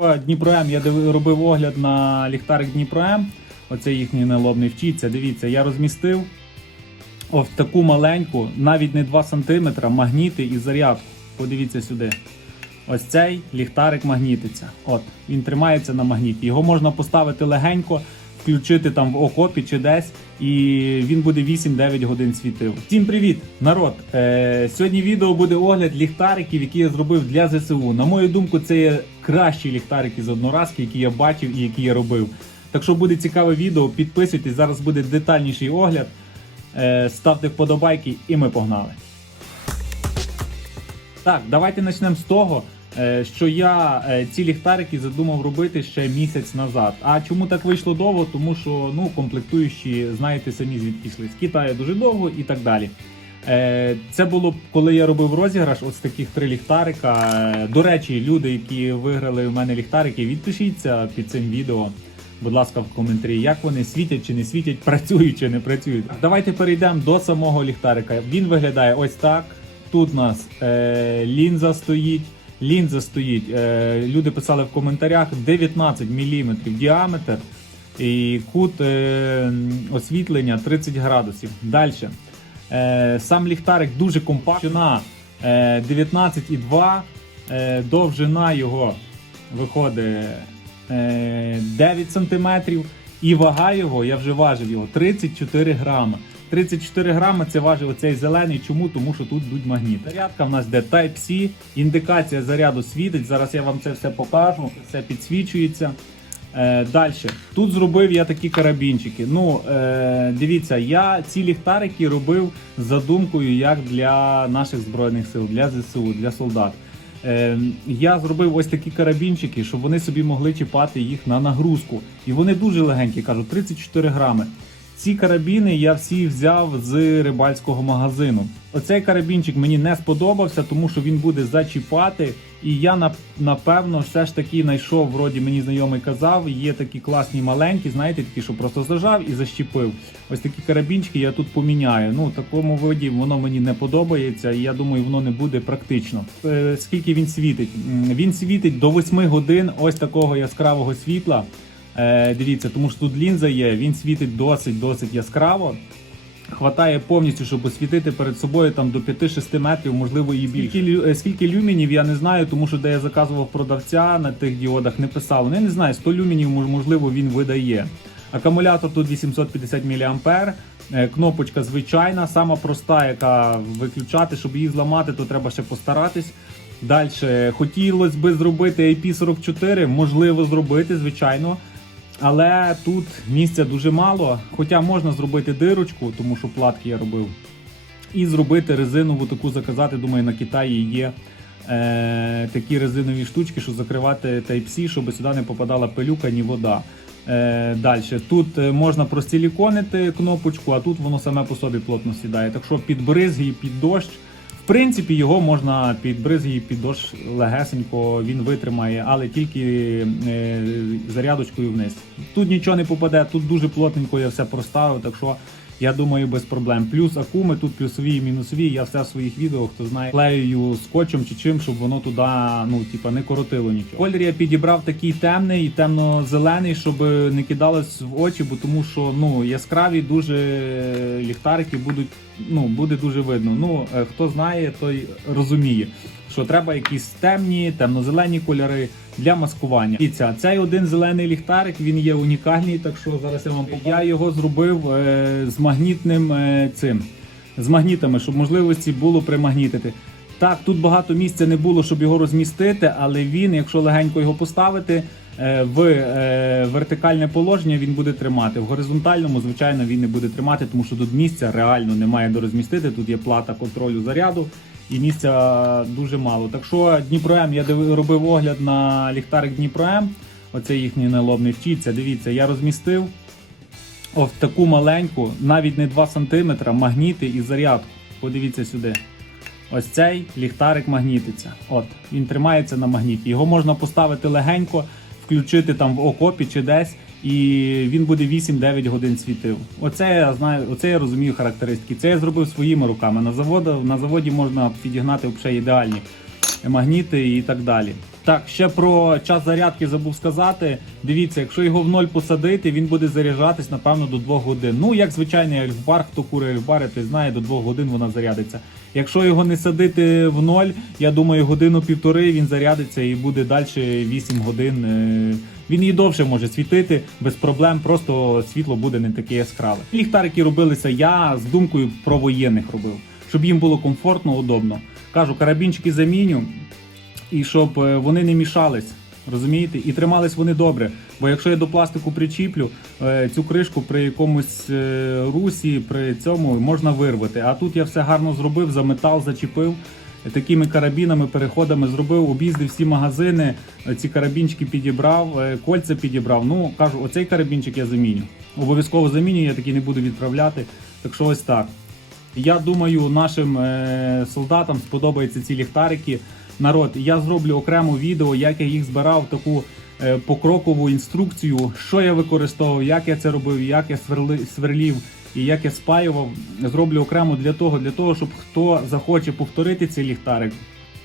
Дніпром, я робив огляд на ліхтарик Дніпром. Оце їхній налобний вчиться. Дивіться, я розмістив ось таку маленьку, навіть не 2 см, магніти і зарядку. Подивіться сюди. Ось цей ліхтарик магнітиться. От, він тримається на магніті. Його можна поставити легенько, включити там в окопі чи десь, і він буде 8-9 годин світив. Всім привіт, народ! Е, сьогодні відео буде огляд ліхтариків, які я зробив для ЗСУ. На мою думку, це є кращі ліхтарики з одноразки, які я бачив і які я робив. Так що буде цікаве відео, підписуйтесь, зараз буде детальніший огляд. Е, ставте вподобайки і ми погнали. Так, давайте почнемо з того, що я е, ці ліхтарики задумав робити ще місяць назад. А чому так вийшло довго? Тому що ну, комплектуючі, знаєте, самі звідки йшли. З Китаю дуже довго і так далі. Е, Це було коли я робив розіграш, ось таких три ліхтарика. Е, До речі, люди, які виграли в мене ліхтарики, відпишіться під цим відео. Будь ласка, в коментарі, як вони світять чи не світять, працюють чи не працюють. Давайте перейдемо до самого ліхтарика. Він виглядає ось так. Тут у нас е, лінза стоїть. Лінза стоїть. Е, люди писали в коментарях 19 мм діаметр і кут е, освітлення 30 градусів. Далі. Е, сам ліхтарик дуже компактний. Е, 19,2. Е, довжина його виходить е, 9 см. І вага його, я вже важив його 34 грами. 34 грами це важить оцей зелений. Чому? Тому що тут йдуть магніти. Зарядка в нас йде Type-C, індикація заряду світить. Зараз я вам це все покажу, все підсвічується. Е, Далі. Тут зробив я такі карабінчики. Ну, е, дивіться, я ці ліхтарики робив з задумкою як для наших збройних сил, для ЗСУ, для солдат. Е, я зробив ось такі карабінчики, щоб вони собі могли чіпати їх на нагрузку. І вони дуже легенькі, кажу, 34 грами. Ці карабіни я всі взяв з рибальського магазину. Оцей карабінчик мені не сподобався, тому що він буде зачіпати. І я нап- напевно все ж таки знайшов, вроді мені знайомий казав, є такі класні маленькі, знаєте, такі, що просто зажав і защіпив. Ось такі карабінчики я тут поміняю. Ну, в такому виді воно мені не подобається, і я думаю, воно не буде практично. Е, скільки він світить? Він світить до 8 годин ось такого яскравого світла. Е, дивіться, тому що тут лінза є, він світить досить-досить яскраво. Хватає повністю, щоб освітити перед собою там до 5-6 метрів, можливо, і більше. Скільки, е, скільки люмінів я не знаю, тому що де я заказував продавця на тих діодах, не писав. Ну, не знаю, 100 люмінів можливо він видає. Акумулятор тут 850 мА. Е, Кнопочка звичайна, сама проста, яка виключати, щоб її зламати, то треба ще постаратись. Далі хотілося би зробити IP44, можливо зробити, звичайно. Але тут місця дуже мало. Хоча можна зробити дирочку, тому що платки я робив. І зробити резинову таку заказати. Думаю, на Китаї є е, такі резинові штучки, щоб закривати Type-C, щоб сюди не попадала пилюка, ні вода. Е, Далі. Тут е, можна простиліконити кнопочку, а тут воно саме по собі плотно сідає. Так що під бризги під дощ. Принципі, його можна під бризги під дощ легесенько він витримає, але тільки е, зарядочкою вниз. Тут нічого не попаде, тут дуже плотненько я все проставив, так що я думаю без проблем. Плюс акуми, тут плюсові і мінусові. Я все в своїх відео, хто знає, клею скотчем чи чим, щоб воно туди ну, типа, не коротило нічого. Колір я підібрав такий темний, і темно-зелений, щоб не кидалось в очі, бо тому що ну, яскраві дуже ліхтарики будуть, ну, буде дуже видно. Ну, е, хто знає, той розуміє, що треба якісь темні, темно-зелені кольори для маскування. І ця цей один зелений ліхтарик, він є унікальний, так що зараз я вам. Я його зробив е, з магнітним е, цим, з магнітами, щоб можливості було примагнітити. Так, тут багато місця не було, щоб його розмістити, але він, якщо легенько його поставити в е, вертикальне положення, він буде тримати. В горизонтальному, звичайно, він не буде тримати, тому що тут місця реально немає де розмістити. Тут є плата контролю заряду і місця дуже мало. Так що Дніпром, я робив огляд на ліхтарик Дніпром. Оце їхній налобний вчиться. Дивіться, я розмістив ось таку маленьку, навіть не 2 см, магніти і зарядку. Подивіться сюди. Ось цей ліхтарик магнітиться. От, він тримається на магніті. Його можна поставити легенько, включити там в окопі чи десь, і він буде 8-9 годин світив. Оце я знаю, оце я розумію характеристики. Це я зробив своїми руками. На заводі, на заводі можна підігнати взагалі ідеальні магніти і так далі. Так, ще про час зарядки забув сказати. Дивіться, якщо його в ноль посадити, він буде заряджатись, напевно, до 2 годин. Ну, як звичайний ельфбар, хто кури ельфбари, той знає, до 2 годин вона зарядиться. Якщо його не садити в ноль, я думаю, годину-півтори він зарядиться і буде далі 8 годин. е, Він і довше може світити без проблем, просто світло буде не таке яскраве. Ліхтарики робилися я з думкою про воєнних робив, щоб їм було комфортно, удобно. Кажу, карабінчики заміню, і щоб е, вони не мішались. Розумієте? І тримались вони добре. Бо якщо я до пластику причіплю е, цю кришку при якомусь е, русі, при цьому можна вирвати. А тут я все гарно зробив, за метал зачепив. Такими карабінами, переходами зробив, об'їздив всі магазини, е, ці карабінчики підібрав, кольця підібрав. Ну кажу, оцей карабінчик я заміню. Обов'язково заміню, я такий не буду відправляти. Так що ось так. Я думаю, нашим солдатам сподобаються ці ліхтарики. Народ, я зроблю окремо відео, як я їх збирав, таку е, покрокову інструкцію, що я використовував, як я це робив, як я сверлів і як я спаював. Зроблю окремо для того, для того, щоб хто захоче повторити цей ліхтарик,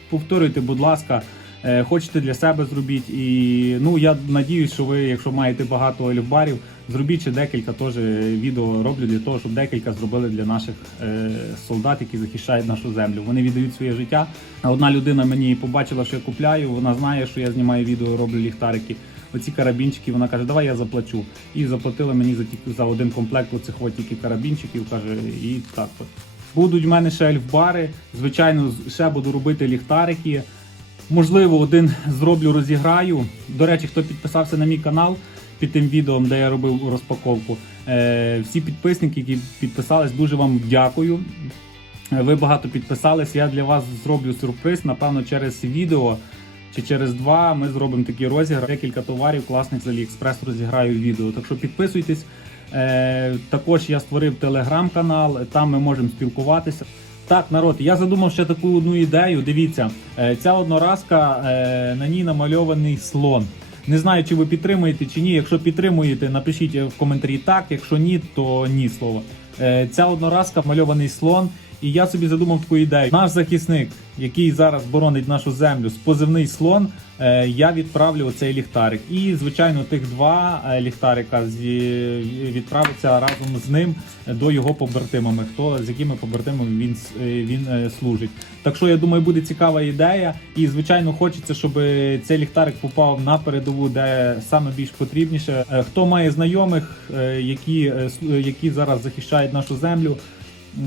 повторюйте, будь ласка. Е, Хочете для себе зробіть. І ну я надіюсь, що ви, якщо маєте багато ельфбарів, зробіть ще декілька теж відео роблю для того, щоб декілька зробили для наших е, солдат, які захищають нашу землю. Вони віддають своє життя. Одна людина мені побачила, що я купляю. Вона знає, що я знімаю відео, роблю ліхтарики. Оці карабінчики, вона каже, давай я заплачу. І заплатила мені за ті- за один комплект оцих от карабінчиків. каже, і так от. Будуть в мене ще ельфбари. Звичайно, ще буду робити ліхтарики. Можливо, один зроблю, розіграю. До речі, хто підписався на мій канал під тим відео, де я робив розпаковку. Е, всі підписники, які підписались, дуже вам дякую. Ви багато підписались. Я для вас зроблю сюрприз. Напевно, через відео чи через два ми зробимо такий розіграш. Декілька товарів класних з Aliexpress розіграю відео. Так що підписуйтесь. Е, також я створив телеграм-канал, там ми можемо спілкуватися. Так, народ, я задумав ще таку одну ідею. Дивіться, е, ця одноразка е, на ній намальований слон. Не знаю, чи ви підтримуєте чи ні. Якщо підтримуєте, напишіть в коментарі так. Якщо ні, то ні слово. Е, Ця одноразка мальований слон. І я собі задумав таку ідею. Наш захисник, який зараз боронить нашу землю, з позивний слон. е, Я відправлю оцей ліхтарик. І, звичайно, тих два е, ліхтарика відправиться разом з ним до його побратимами, хто з якими побратимами він, е, він служить. Так що я думаю, буде цікава ідея. І звичайно, хочеться, щоб цей ліхтарик попав на передову, де саме більш потрібніше. Хто має знайомих, які, які зараз захищають нашу землю.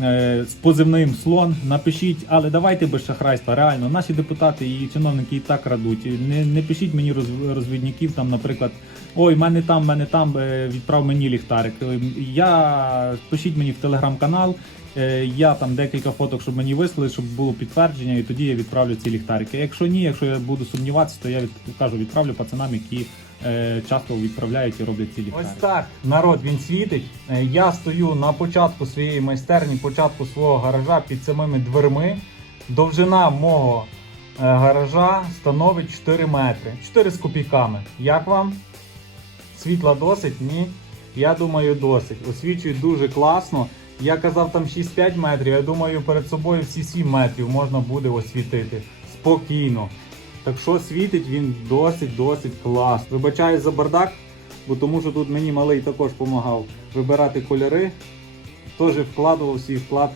Е, З позивним слон напишіть, але давайте без шахрайства. Реально, наші депутати і чиновники і так радуть. Не, не пишіть мені роз- розвідників, там, наприклад, ой, мене там, мене там, е, відправ мені ліхтарик. Е, Я пишіть мені в телеграм-канал. е, Я там декілька фоток, щоб мені вислали, щоб було підтвердження, і тоді я відправлю ці ліхтарики. Якщо ні, якщо я буду сумніватися, то я кажу, відправлю пацанам, які часто відправляють і роблять ці ліхтарики. Ось так, народ, він світить. Я стою на початку своєї майстерні, початку свого гаража під самими дверми. Довжина мого гаража становить 4 метри. 4 з копійками. Як вам? Світла досить? Ні. Я думаю, досить. Освічують дуже класно. Я казав там 6-5 метрів, я думаю, перед собою всі 7 метрів можна буде освітити. Спокійно. Так що світить він досить-досить клас. Вибачаю за бардак, бо тому що тут мені малий також допомагав вибирати кольори. Теж вкладував свій вклад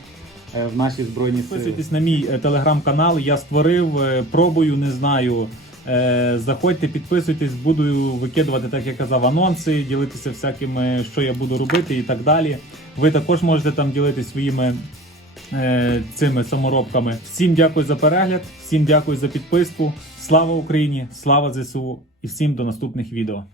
е, в наші збройні сили. Підписуйтесь на мій е, телеграм-канал. Я створив, е, пробую, не знаю. Е, Заходьте, підписуйтесь, буду викидувати, так я казав, анонси, ділитися всякими, що я буду робити і так далі. Ви також можете там ділитися своїми е, цими саморобками. Всім дякую за перегляд, всім дякую за підписку. Слава Україні, слава ЗСУ і всім до наступних відео.